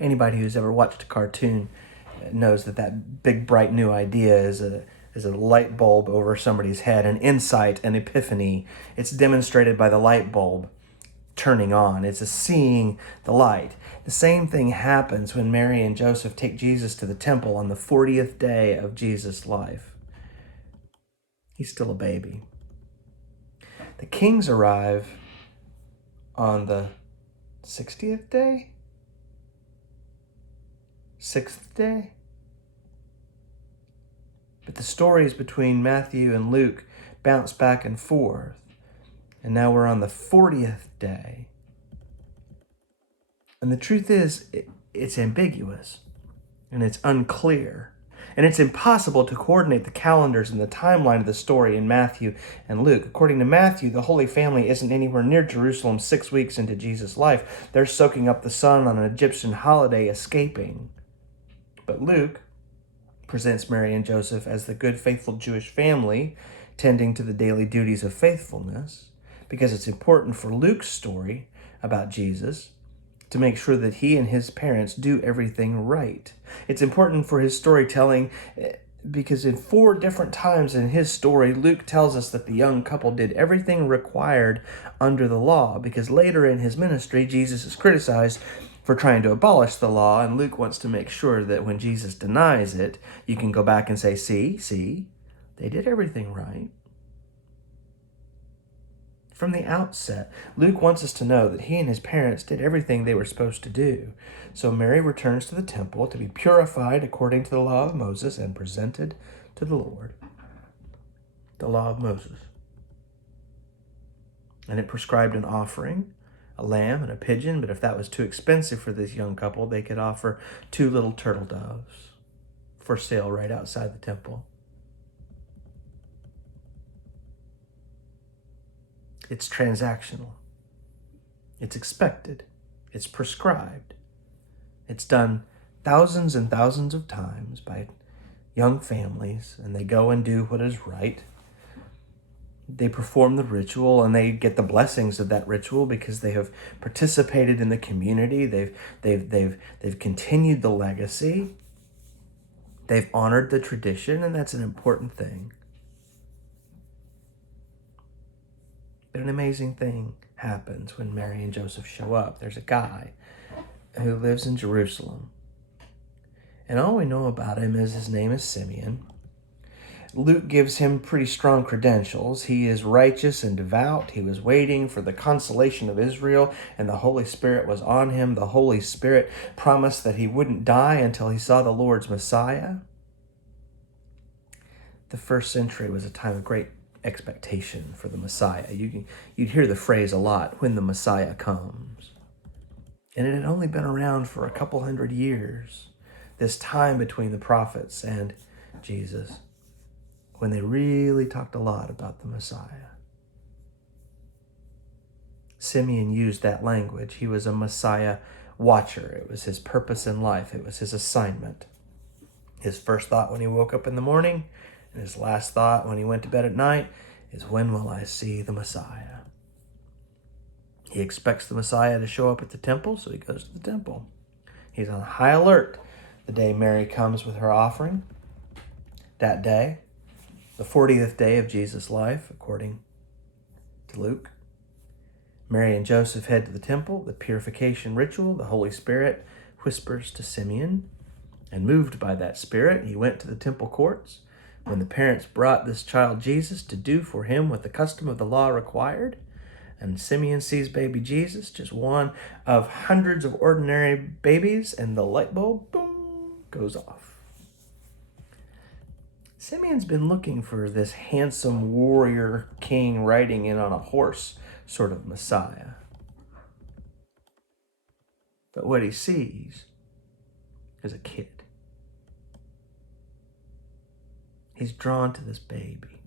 Anybody who's ever watched a cartoon knows that that big, bright new idea is a light bulb over somebody's head, an insight, an epiphany. It's demonstrated by the light bulb turning on. It's a seeing the light. The same thing happens when Mary and Joseph take Jesus to the temple on the 40th day of Jesus' life. He's still a baby. The kings arrive on the 60th day? 6th day? But the stories between Matthew and Luke bounce back and forth. And now we're on the 40th day. And the truth is, it's ambiguous and it's unclear. And it's impossible to coordinate the calendars and the timeline of the story in Matthew and Luke. According to Matthew, the Holy Family isn't anywhere near Jerusalem 6 weeks into Jesus' life. They're soaking up the sun on an Egyptian holiday, escaping. But Luke presents Mary and Joseph as the good, faithful Jewish family tending to the daily duties of faithfulness, because it's important for Luke's story about Jesus to make sure that he and his parents do everything right. It's important for his storytelling because in 4 different times in his story, Luke tells us that the young couple did everything required under the law, because later in his ministry, Jesus is criticized for trying to abolish the law, and Luke wants to make sure that when Jesus denies it, you can go back and say, see, they did everything right. From the outset, Luke wants us to know that he and his parents did everything they were supposed to do. So Mary returns to the temple to be purified according to the law of Moses and presented to the Lord. The law of Moses. And it prescribed an offering, a lamb and a pigeon, but if that was too expensive for this young couple, they could offer 2 little turtle doves for sale right outside the temple. It's transactional. It's expected. It's prescribed. It's done thousands and thousands of times by young families, and they go and do what is right. They perform the ritual, and they get the blessings of that ritual because they have participated in the community. They've continued the legacy. They've honored the tradition, and that's an important thing. But an amazing thing happens when Mary and Joseph show up. There's a guy who lives in Jerusalem. And all we know about him is his name is Simeon. Luke gives him pretty strong credentials. He is righteous and devout. He was waiting for the consolation of Israel, and the Holy Spirit was on him. The Holy Spirit promised that he wouldn't die until he saw the Lord's Messiah. The first century was a time of great expectation for the Messiah. You'd hear the phrase a lot, when the Messiah comes. And it had only been around for a couple hundred years, this time between the prophets and Jesus, when they really talked a lot about the Messiah. Simeon used that language. He was a Messiah watcher. It was his purpose in life. It was his assignment. His first thought when he woke up in the morning, and his last thought when he went to bed at night, is, when will I see the Messiah? He expects the Messiah to show up at the temple, so he goes to the temple. He's on high alert the day Mary comes with her offering. That day, the 40th day of Jesus' life, according to Luke, Mary and Joseph head to the temple. The purification ritual, the Holy Spirit whispers to Simeon, and moved by that Spirit, he went to the temple courts. When the parents brought this child Jesus to do for him what the custom of the law required, and Simeon sees baby Jesus, just one of hundreds of ordinary babies, and the light bulb, boom, goes off. Simeon's been looking for this handsome warrior king riding in on a horse sort of Messiah. But what he sees is a kid. He's drawn to this baby.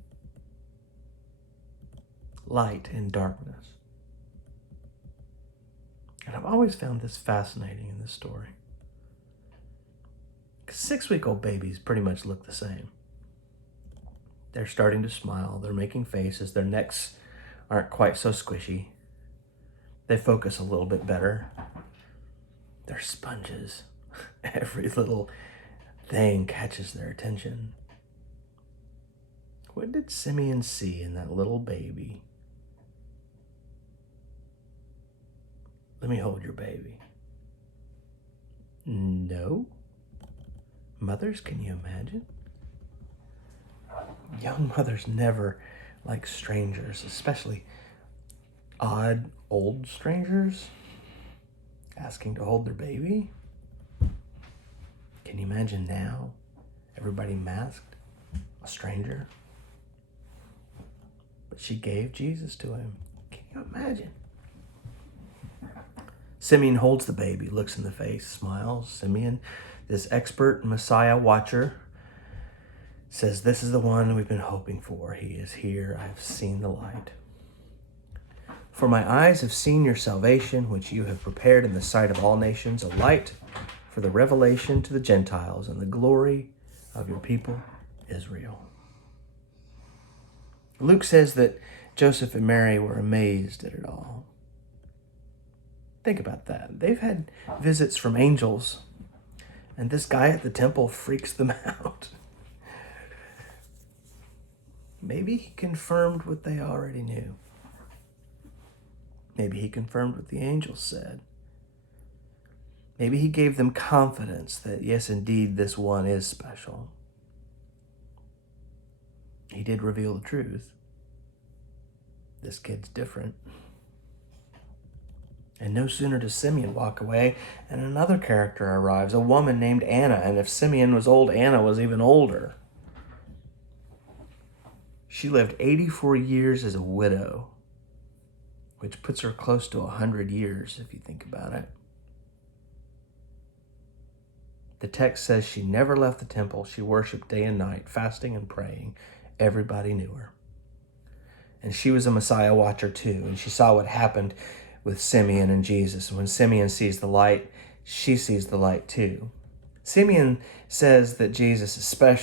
Light in darkness. And I've always found this fascinating in this story. Because 6-week-old babies pretty much look the same. They're starting to smile. They're making faces. Their necks aren't quite so squishy. They focus a little bit better. They're sponges. Every little thing catches their attention. What did Simeon see in that little baby? Let me hold your baby. No? Mothers, can you imagine? Young mothers never like strangers, especially odd old strangers asking to hold their baby. Can you imagine now? Everybody masked, a stranger. But she gave Jesus to him. Can you imagine? Simeon holds the baby, looks in the face, smiles. Simeon, this expert Messiah watcher, says, "This is the one we've been hoping for. He is here. I have seen the light. For my eyes have seen your salvation, which you have prepared in the sight of all nations, a light for the revelation to the Gentiles and the glory of your people, Israel." Luke says that Joseph and Mary were amazed at it all. Think about that. They've had visits from angels, and this guy at the temple freaks them out. Maybe he confirmed what they already knew. Maybe he confirmed what the angels said. Maybe he gave them confidence that, yes, indeed, this one is special. He did reveal the truth. This kid's different. And no sooner does Simeon walk away, and another character arrives, a woman named Anna. And if Simeon was old, Anna was even older. She lived 84 years as a widow, which puts her close to 100 years, if you think about it. The text says she never left the temple. She worshiped day and night, fasting and praying. Everybody knew her. And she was a Messiah watcher too, and she saw what happened with Simeon and Jesus. And when Simeon sees the light, she sees the light too. Simeon says that Jesus is